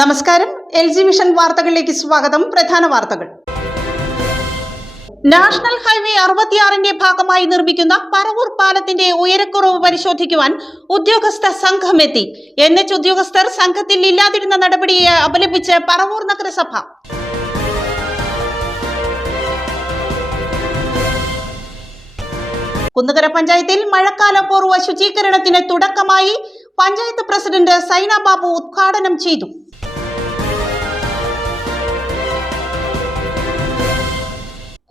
നമസ്കാരം. LG vision വാർത്തകളിലേക്ക് സ്വാഗതം. പ്രധാന വാർത്തകൾ. നാഷണൽ ഹൈവേ 66ന്റെ ഭാഗമായി നിർമ്മിക്കുന്ന പറവൂർ പാലത്തിന്റെ ഉയരക്കുറവ് പരിശോധിക്കുവാൻ ഉദ്യോഗസ്ഥ സംഘം എത്തി. NH ഉദ്യോഗസ്ഥർ സംഘത്തിൽ ഇല്ലാതിരുന്ന നടപടിയെ അപലപിച്ച് പറവൂർ നഗരസഭ. കുന്നുകര പഞ്ചായത്തിൽ മഴക്കാല പൂർവ്വ ശുചീകരണത്തിന് തുടക്കമായി. പഞ്ചായത്ത് പ്രസിഡന്റ് സൈന ബാബു ഉദ്ഘാടനം ചെയ്തു.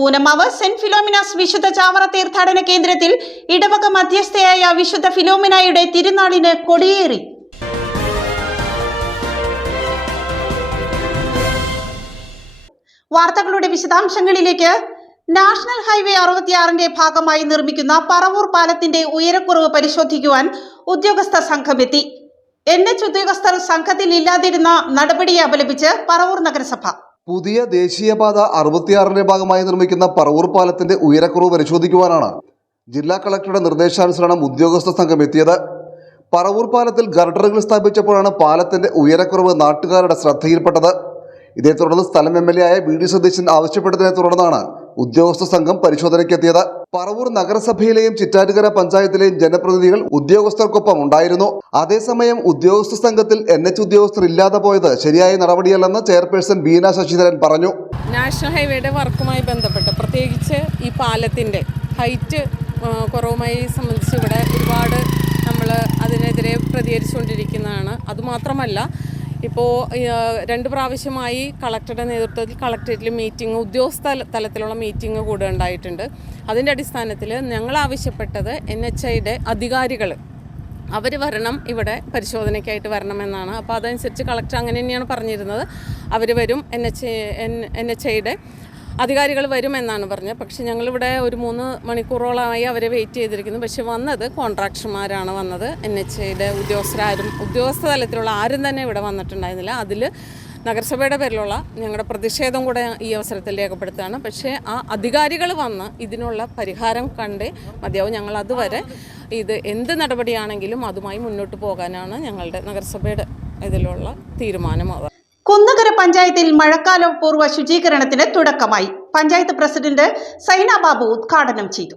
കൂനമാവ് സെന്റ് ഫിലോമിനാസ് വിശുദ്ധ ചാവറ തീർത്ഥാടന കേന്ദ്രത്തിൽ ഇടവക മധ്യസ്ഥയായ വിശുദ്ധ ഫിലോമിനായുടെ തിരുനാളിന് കൊടിയേറി. വാർത്തകളുടെ വിശദാംശങ്ങളിലേക്ക്. നാഷണൽ ഹൈവേ 66ന്റെ ഭാഗമായി നിർമ്മിക്കുന്ന പറവൂർ പാലത്തിന്റെ ഉയരക്കുറവ് പരിശോധിക്കുവാൻ ഉദ്യോഗസ്ഥ സംഘമെത്തി. NH ഉദ്യോഗസ്ഥർ സംഘത്തിൽ ഇല്ലാതിരുന്ന നടപടിയെ അപലപിച്ച് പറവൂർ നഗരസഭ. പുതിയ ദേശീയപാത 66ന്റെ ഭാഗമായി നിർമ്മിക്കുന്ന പറവൂർ പാലത്തിന്റെ ഉയരക്കുറവ് പരിശോധിക്കുവാനാണ് ജില്ലാ കളക്ടറുടെ നിർദ്ദേശാനുസരണം ഉദ്യോഗസ്ഥ സംഘം എത്തിയത്. പറവൂർ പാലത്തിൽ ഗർഡറുകൾ സ്ഥാപിച്ചപ്പോഴാണ് പാലത്തിന്റെ ഉയരക്കുറവ് നാട്ടുകാരുടെ ശ്രദ്ധയിൽപ്പെട്ടത്. ഇതേ തുടർന്ന് സ്ഥലം MLA ആയ BD സതീശൻ ആവശ്യപ്പെട്ടതിനെ തുടർന്നാണ് ഉദ്യോഗസ്ഥ സംഘം പരിശോധനയ്ക്കെത്തിയത്. പറവൂർ നഗരസഭയിലെയും ചിറ്റാറ്റുകര പഞ്ചായത്തിലെയും ജനപ്രതിനിധികൾ ഉദ്യോഗസ്ഥർക്കൊപ്പം ഉണ്ടായിരുന്നു. അതേസമയം ഉദ്യോഗസ്ഥ സംഘത്തിൽ NH ഉദ്യോഗസ്ഥർ ഇല്ലാതെ പോയത് ശരിയായ നടപടിയല്ലെന്ന് ചെയർപേഴ്സൺ ബീന ശശിധരൻ പറഞ്ഞു. നാഷണൽ ഹൈവേയുടെ വർക്കുമായി ബന്ധപ്പെട്ട് പ്രത്യേകിച്ച് ഈ പാലത്തിൻ്റെ ഹൈറ്റ് കുറവുമായി സംബന്ധിച്ച് ഇവിടെ ഒരുപാട് നമ്മൾ അതിനെതിരെ പ്രതികരിച്ചുകൊണ്ടിരിക്കുന്നതാണ്. അതുമാത്രമല്ല, ഇപ്പോൾ 2 പ്രാവശ്യമായി കളക്ടറുടെ നേതൃത്വത്തിൽ കളക്ടറേറ്റിൽ മീറ്റിംഗ്, ഉദ്യോഗസ്ഥ തലത്തിലുള്ള മീറ്റിംഗ് കൂടെ ഉണ്ടായിട്ടുണ്ട്. അതിൻ്റെ അടിസ്ഥാനത്തിൽ ഞങ്ങൾ ആവശ്യപ്പെട്ടത് NHIയുടെ അധികാരികൾ അവർ വരണം, ഇവിടെ പരിശോധനയ്ക്കായിട്ട് വരണമെന്നാണ്. അപ്പോൾ അതനുസരിച്ച് കളക്ടർ അങ്ങനെ തന്നെയാണ് പറഞ്ഞിരുന്നത്. അവർ വരും, NHIയുടെ അധികാരികൾ വരുമെന്നാണ് പറഞ്ഞത്. പക്ഷേ ഞങ്ങളിവിടെ ഒരു 3 മണിക്കൂറോളമായി അവരെ വെയിറ്റ് ചെയ്തിരിക്കുന്നു. പക്ഷെ വന്നത് കോൺട്രാക്ടർമാരാണ് വന്നത്. NHIയുടെ ഉദ്യോഗസ്ഥ തലത്തിലുള്ള ആരും തന്നെ ഇവിടെ വന്നിട്ടുണ്ടായിരുന്നില്ല. അതിൽ നഗരസഭയുടെ പേരിലുള്ള ഞങ്ങളുടെ പ്രതിഷേധം കൂടെ ഈ അവസരത്തിൽ രേഖപ്പെടുത്തുകയാണ്. പക്ഷേ ആ അധികാരികൾ വന്ന് ഇതിനുള്ള പരിഹാരം കണ്ടേ മതിയാവും. ഞങ്ങൾ അതുവരെ ഇത് എന്ത് നടപടിയാണെങ്കിലും അതുമായി മുന്നോട്ട് പോകാനാണ് ഞങ്ങളുടെ നഗരസഭയുടെ ഇതിലുള്ള തീരുമാനം. കുന്നുകര പഞ്ചായത്തിൽ മഴക്കാല പൂർവ്വ ശുചീകരണത്തിന് തുടക്കമായി. പഞ്ചായത്ത് പ്രസിഡന്റ് സൈന ബാബു ഉദ്ഘാടനം ചെയ്തു.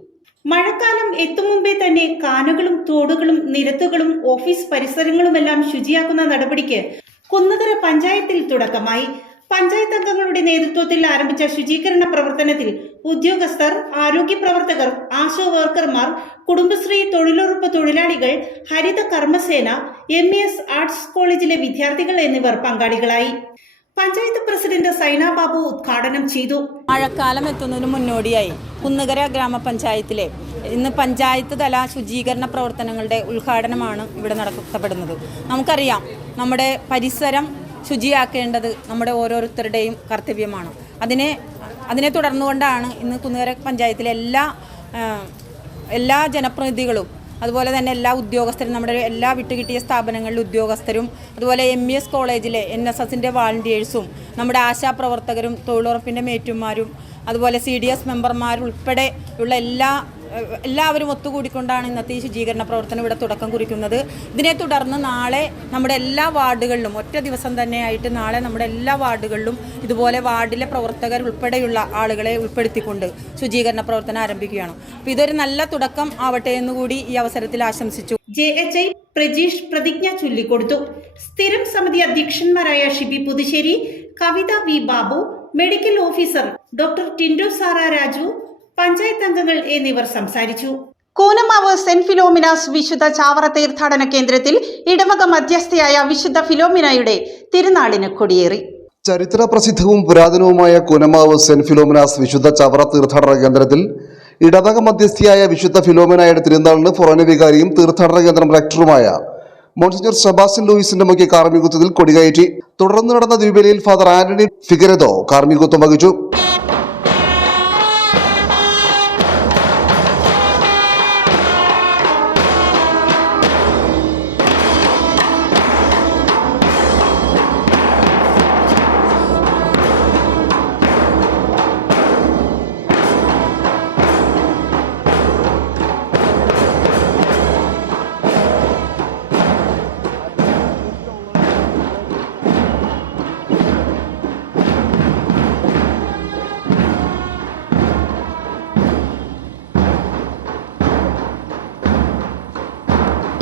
മഴക്കാലം എത്തും മുമ്പേ തന്നെ കാനകളും തോടുകളും നിരത്തുകളും ഓഫീസ് പരിസരങ്ങളുമെല്ലാം ശുചിയാക്കുന്ന നടപടിക്ക് കുന്നുകര പഞ്ചായത്തിൽ തുടക്കമായി. പഞ്ചായത്ത് അംഗങ്ങളുടെ നേതൃത്വത്തിൽ ആരംഭിച്ച ശുചീകരണ പ്രവർത്തനത്തിൽ ഉദ്യോഗസ്ഥർ, ആരോഗ്യ പ്രവർത്തകർ, ആശാ വർക്കർമാർ, കുടുംബശ്രീ, തൊഴിലുറപ്പ് തൊഴിലാളികൾ, ഹരിത കർമ്മസേന, MES ആർട്സ് കോളേജിലെ വിദ്യാർത്ഥികൾ എന്നിവർ പങ്കാളികളായി. പഞ്ചായത്ത് പ്രസിഡന്റ് സൈന ബാബു ഉദ്ഘാടനം ചെയ്തു. മഴക്കാലം എത്തുന്നതിന് മുന്നോടിയായി കുന്നുകര ഗ്രാമപഞ്ചായത്തിലെ ഇന്ന് പഞ്ചായത്ത് തല ശുചീകരണ പ്രവർത്തനങ്ങളുടെ ഉദ്ഘാടനമാണ് ഇവിടെ നടത്തപ്പെടുന്നത്. നമുക്കറിയാം, നമ്മുടെ പരിസരം ശുചിയാക്കേണ്ടത് നമ്മുടെ ഓരോരുത്തരുടെയും കർത്തവ്യമാണ്. അതിനെ തുടർന്നുകൊണ്ടാണ് ഇന്ന് കുന്നുകര പഞ്ചായത്തിലെ എല്ലാ ജനപ്രതിനിധികളും അതുപോലെ തന്നെ എല്ലാ ഉദ്യോഗസ്ഥരും, നമ്മുടെ എല്ലാ വിട്ടുകിട്ടിയ സ്ഥാപനങ്ങളിലെ ഉദ്യോഗസ്ഥരും, അതുപോലെ MES കോളേജിലെ NSSന്റെ വാളണ്ടിയേഴ്സും, നമ്മുടെ ആശാപ്രവർത്തകരും, തൊഴിലുറപ്പിൻ്റെ മേറ്റുമാരും, അതുപോലെ CDS മെമ്പർമാരുൾപ്പെടെ ഉള്ള എല്ലാവരും ഒത്തുകൂടിക്കൊണ്ടാണ് ഇന്നത്തെ ഈ ശുചീകരണ പ്രവർത്തനം ഇവിടെ തുടക്കം കുറിക്കുന്നത്. ഇതിനെ തുടർന്ന് നാളെ നമ്മുടെ എല്ലാ വാർഡുകളിലും ഒറ്റ ദിവസം തന്നെയായിട്ട് നാളെ നമ്മുടെ എല്ലാ വാർഡുകളിലും ഇതുപോലെ വാർഡിലെ പ്രവർത്തകർ ഉൾപ്പെടെയുള്ള ആളുകളെ ഉൾപ്പെടുത്തിക്കൊണ്ട് ശുചീകരണ പ്രവർത്തനം ആരംഭിക്കുകയാണ്. അപ്പോൾ ഇതൊരു നല്ല തുടക്കം ആവട്ടെ എന്നുകൂടി ഈ അവസരത്തിൽ ആശംസിച്ചു. JHI പ്രജീഷ് പ്രതിജ്ഞ ചൊല്ലിക്കൊടുത്തു. സ്ഥിരം സമിതി അധ്യക്ഷന്മാരായ Shibi Puthussery, Kavitha V Babu, medical officer doctor Tindo Sara Raju, panchayat അംഗങ്ങൾ എന്നിവർ സംസാരിച്ചു. കൂനമാവ് സെന്റ് ഫിലോമിനാസ് വിശുദ്ധ ചാവറ തീർത്ഥാടന കേന്ദ്രത്തിൽ ഇടവക മധ്യസ്ഥയായ വിശുദ്ധ ഫിലോമിനായുടെ തിരുനാളിന് കൊടിയേറി. ചരിത്ര പ്രസിദ്ധവും പുരാതനവുമായ കൂനമാവ് സെന്റ് ഫിലോമിനാസ് വിശുദ്ധ ചാവറ തീർത്ഥാടന കേന്ദ്രത്തിൽ ഇടവക മധ്യസ്ഥയായ വിശുദ്ധ ഫിലോമിനായുടെ തിരുനാളിന് ഫൊറോന വികാരിയും തീർത്ഥാടന കേന്ദ്രം റെക്ടറുമായ മോൺസിഞ്ഞർ സെബാസ്റ്റ്യൻ ലൂയിസിന്റെ മുഖ്യ കാർമ്മികത്വത്തിൽ കൊടികയറ്റി. തുടർന്ന് നടന്ന ദ്വീപലിയിൽ ഫാദർ ആന്റണി ഫിഗരേതോ കാർമ്മികത്വം വഹിച്ചു.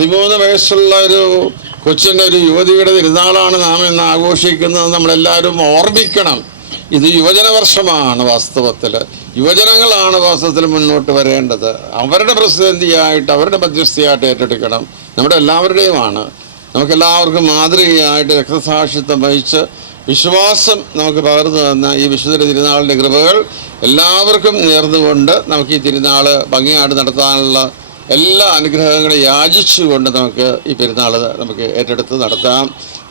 13 വയസ്സുള്ള ഒരു കൊച്ചിൻ്റെ, ഒരു യുവതിയുടെ തിരുനാളാണ് നാം ഇന്ന് ആഘോഷിക്കുന്നത്. നമ്മളെല്ലാവരും ഓർമ്മിക്കണം, ഇത് യുവജന വർഷമാണ്. വാസ്തവത്തിൽ യുവജനങ്ങളാണ് വാസ്തവത്തിൽ മുന്നോട്ട് വരേണ്ടത്. അവരുടെ പ്രതിസന്ധിയായിട്ട്, അവരുടെ മധ്യസ്ഥയായിട്ട് ഏറ്റെടുക്കണം. നമ്മുടെ എല്ലാവരുടെയുമാണ്. നമുക്കെല്ലാവർക്കും മാതൃകയായിട്ട് രക്തസാക്ഷിത്വം വഹിച്ച് വിശ്വാസം നമുക്ക് പകർന്നു തന്ന ഈ വിശുദ്ധ തിരുനാളിൻ്റെ കൃപകൾ എല്ലാവർക്കും നേർന്നുകൊണ്ട് നമുക്ക് ഈ തിരുനാൾ ഭംഗിയായിട്ട് നടത്താനുള്ള എല്ലാ അനുഗ്രഹങ്ങളും യാചിച്ചുകൊണ്ട് നമുക്ക് ഈ പെരുന്നാൾ നമുക്ക് ഏറ്റെടുത്ത് നടത്താം.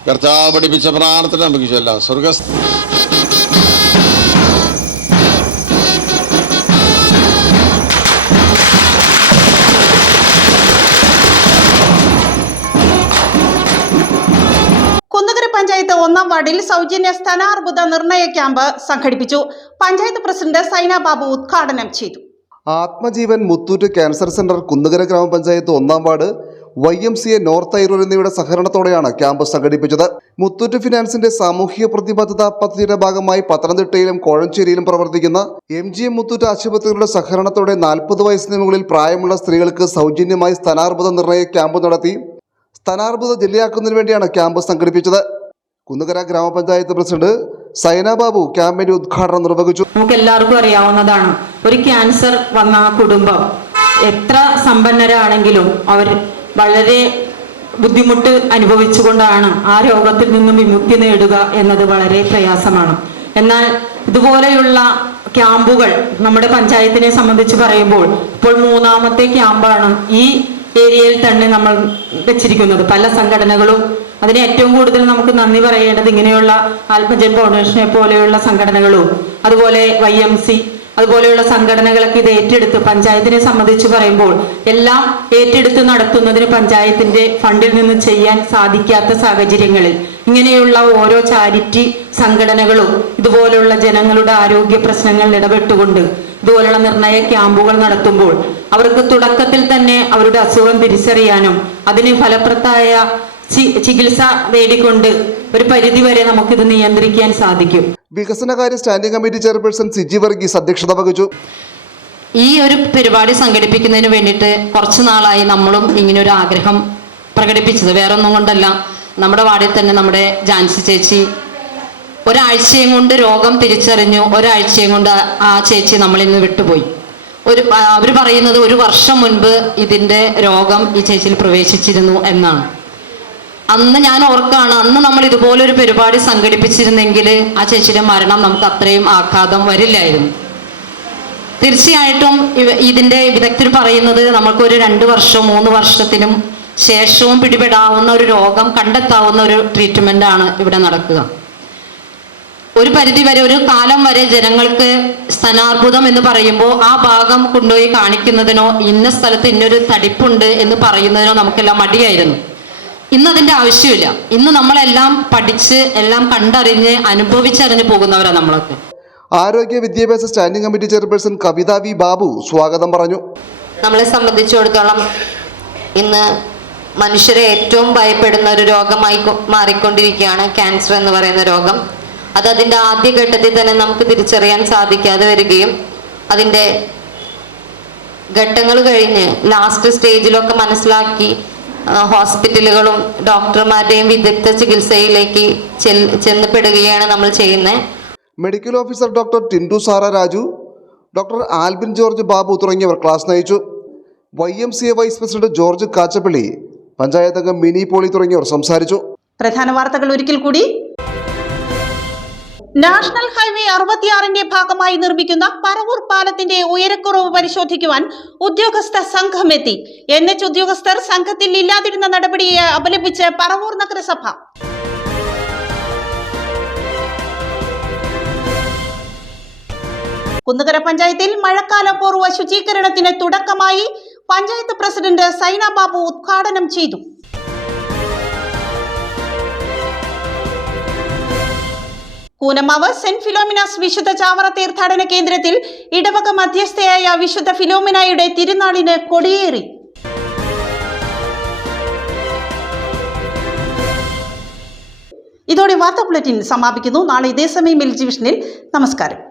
കർത്താവ് പഠിപ്പിച്ച പ്രാർത്ഥന നമുക്ക് ചൊല്ലാം. കുന്നകര പഞ്ചായത്ത് 1-ാം വാർഡിൽ സൗജന്യ സ്ഥാനാർബുദ നിർണയ ക്യാമ്പ് സംഘടിപ്പിച്ചു. പഞ്ചായത്ത് പ്രസിഡന്റ് സൈന ബാബു ഉദ്ഘാടനം ചെയ്തു. ആത്മജീവൻ മുത്തൂറ്റ് ക്യാൻസർ സെന്റർ, കുന്നകര ഗ്രാമപഞ്ചായത്ത് 1-ാം വാർഡ്, YMCA നോർത്ത് ഐറൂർ എന്നിവയുടെ സഹകരണത്തോടെയാണ് ക്യാമ്പ് സംഘടിപ്പിച്ചത്. മുത്തൂറ്റ് ഫിനാൻസിന്റെ സാമൂഹിക പ്രതിബദ്ധത പദ്ധതിയുടെ ഭാഗമായി പത്തനംതിട്ടയിലും കോഴഞ്ചേരിയിലും പ്രവർത്തിക്കുന്ന MGM മുത്തൂറ്റ് ആശുപത്രികളുടെ സഹകരണത്തോടെ 40 വയസ്സിന് മുകളിൽ പ്രായമുള്ള സ്ത്രീകൾക്ക് സൗജന്യമായി സ്ഥാനാർബുദ നിർണയ ക്യാമ്പ് നടത്തി സ്ഥാനാർബുദ ജില്ലയാക്കുന്നതിന് വേണ്ടിയാണ് ക്യാമ്പ് സംഘടിപ്പിച്ചത്. കുന്നകര ഗ്രാമപഞ്ചായത്ത് പ്രസിഡന്റ് സൈന ബാബു ക്യാമ്പിന്റെ ഉദ്ഘാടനം നിർവഹിച്ചു. നമുക്ക് എല്ലാവർക്കും അറിയാവുന്നതാണ്, ഒരു ക്യാൻസർ വന്ന കുടുംബം എത്ര സമ്പന്നരാണെങ്കിലും അവർ വളരെ ബുദ്ധിമുട്ട് അനുഭവിച്ചുകൊണ്ടാണ് ആ രോഗത്തിൽ നിന്നും വിമുക്തി നേടുക എന്നത് വളരെ പ്രയാസമാണ്. എന്നാൽ ഇതുപോലെയുള്ള ക്യാമ്പുകൾ നമ്മുടെ പഞ്ചായത്തിനെ സംബന്ധിച്ച് പറയുമ്പോൾ ഇപ്പോൾ 3-ാമത്തെ ക്യാമ്പാണ് ഈ ഏരിയയിൽ തന്നെ നമ്മൾ വെച്ചിരിക്കുന്നത്. പല സംഘടനകളും അതിന് ഏറ്റവും കൂടുതൽ നമുക്ക് നന്ദി പറയേണ്ടത് ഇങ്ങനെയുള്ള ആത്മജൻ ഫൗണ്ടേഷനെ പോലെയുള്ള സംഘടനകളും അതുപോലെ YMC അതുപോലെയുള്ള സംഘടനകളൊക്കെ ഇത് ഏറ്റെടുത്ത് പഞ്ചായത്തിനെ സംബന്ധിച്ച് പറയുമ്പോൾ എല്ലാം ഏറ്റെടുത്ത് നടത്തുന്നതിന് പഞ്ചായത്തിന്റെ ഫണ്ടിൽ നിന്ന് ചെയ്യാൻ സാധിക്കാത്ത സാഹചര്യങ്ങളിൽ ഇങ്ങനെയുള്ള ഓരോ ചാരിറ്റി സംഘടനകളും ഇതുപോലുള്ള ജനങ്ങളുടെ ആരോഗ്യ പ്രശ്നങ്ങളിൽ ഇടപെട്ടുകൊണ്ട് ഇതുപോലുള്ള നിർണയ ക്യാമ്പുകൾ നടത്തുമ്പോൾ അവർക്ക് തുടക്കത്തിൽ തന്നെ അവരുടെ അസുഖം തിരിച്ചറിയാനും അതിന് ഫലപ്രദമായ ചികിത്സ നേടിക്കൊണ്ട് ഒരു പരിധിവരെ നമുക്കിത് നിയന്ത്രിക്കാൻ സാധിക്കും. വികസനകാര്യ standing committee chairperson Siji Varghese അധ്യക്ഷത വഹിച്ചു. ഈ ഒരു പരിപാടി സംഘടിപ്പിക്കുന്നതിന് വേണ്ടിയിട്ട് കുറച്ച് നാളായി നമ്മളും ഇങ്ങനൊരു ആഗ്രഹം പ്രകടിപ്പിച്ചത്. വേറൊന്നും കൊണ്ടല്ല, നമ്മുടെ വാർഡിൽ തന്നെ നമ്മുടെ ജാൻസി ചേച്ചി ഒരാഴ്ചയും കൊണ്ട് രോഗം തിരിച്ചറിഞ്ഞു. ഒരാഴ്ചയും കൊണ്ട് ആ ചേച്ചി നമ്മളിന്ന് വിട്ടുപോയി. അവർ പറയുന്നത് 1 വർഷം മുൻപ് ഇതിൻ്റെ രോഗം ഈ ചേച്ചിയിൽ പ്രവേശിച്ചിരുന്നു എന്നാണ്. അന്ന് ഞാൻ ഓർക്കാണ്, അന്ന് നമ്മൾ ഇതുപോലൊരു പരിപാടി സംഘടിപ്പിച്ചിരുന്നെങ്കിൽ ആ ചേച്ചിയുടെ മരണം നമുക്ക് അത്രയും ആഘാതം വരില്ലായിരുന്നു. തീർച്ചയായിട്ടും ഇതിൻ്റെ വിദഗ്ധർ പറയുന്നത് നമുക്കൊരു 2 വർഷം 3 വർഷത്തിനും ശേഷവും പിടിപെടാവുന്ന ഒരു രോഗം കണ്ടെത്താവുന്ന ഒരു ട്രീറ്റ്മെൻ്റ് ആണ് ഇവിടെ നടക്കുക. ഒരു പരിധി വരെ, ഒരു കാലം വരെ ജനങ്ങൾക്ക് സ്ഥാനാർബുദം എന്ന് പറയുമ്പോൾ ആ ഭാഗം കൊണ്ടുപോയി കാണിക്കുന്നതിനോ ഇന്ന സ്ഥലത്ത് ഇന്നൊരു തടിപ്പുണ്ട് എന്ന് പറയുന്നതിനോ നമുക്കെല്ലാം മടിയായിരുന്നു. ഇന്നതിൻ്റെ ആവശ്യമില്ല. ഇന്ന് നമ്മളെല്ലാം പഠിച്ച് എല്ലാം കണ്ടറിഞ്ഞ് അനുഭവിച്ചറിഞ്ഞ് പോകുന്നവരാണ് നമ്മളൊക്കെ. ആരോഗ്യ വിദ്യാഭ്യാസ സ്റ്റാൻഡിംഗ് കമ്മിറ്റി ചെയർപേഴ്സൺ കവിത വി ബാബു സ്വാഗതം പറഞ്ഞു. നമ്മളെ സംബന്ധിച്ചിടത്തോളം ഇന്ന് മനുഷ്യരെ ഏറ്റവും ഭയപ്പെടുന്ന ഒരു രോഗമായി മാറിക്കൊണ്ടിരിക്കുകയാണ് ക്യാൻസർ എന്ന് പറയുന്ന രോഗം. അതിൻ്റെ ആദ്യഘട്ടത്തിൽ തന്നെ നമുക്ക് തിരിച്ചറിയാൻ സാധിക്കാതെ വരികയും അതിൻ്റെ ഘട്ടങ്ങൾ കഴിഞ്ഞ് ലാസ്റ്റ് സ്റ്റേജിലൊക്കെ മനസ്സിലാക്കി ഹോസ്പിറ്റലുകളും ഡോക്ടർമാരുടെയും വിദഗ്ധ ചികിത്സയിലേക്ക് ചെന്നപ്പെടുകയാണ് നമ്മൾ ചെയ്യുന്നത്. Medical officer doctor Tindu Sara Raju, doctor Albin George Babu തുടങ്ങിയവർ ക്ലാസ് നയിച്ചു. YMCA vice president George Kachappilly, panchayat അംഗം മിനി പോളി തുടങ്ങിയവർ സംസാരിച്ചു. പ്രധാന വാർത്തകൾ ഒരിക്കൽ കൂടി. നാഷണൽ ഹൈവേ 66ന്റെ ഭാഗമായി നിർമ്മിക്കുന്ന പറവൂർ പാലത്തിന്റെ ഉയരക്കുറവ് പരിശോധിക്കുവാൻ ഉദ്യോഗസ്ഥ സംഘം എത്തി. NH ഉദ്യോഗസ്ഥർ സംഘത്തിൽ ഇല്ലാതിരുന്ന നടപടിയെ അപലപിച്ച് പറവൂർ നഗരസഭ. കുന്നകര പഞ്ചായത്തിൽ മഴക്കാല പൂർവ്വ ശുചീകരണത്തിന് തുടക്കമായി. പഞ്ചായത്ത് പ്രസിഡന്റ് സൈന ബാബു ഉദ്ഘാടനം ചെയ്തു. കൂനമാവ് സെന്റ് ഫിലോമിനാസ് വിശുദ്ധ ചാവറ തീർത്ഥാടന കേന്ദ്രത്തിൽ ഇടവക മധ്യസ്ഥയായ വിശുദ്ധ ഫിലോമിനായുടെ തിരുനാളിന് കൊടിയേറി. ഇതോടെ വാർത്താ ബുള്ളറ്റിൻ സമാപിക്കുന്നു. നാളെ ഇതേ സമയം എൽജി വിഷനിൽ. നമസ്കാരം.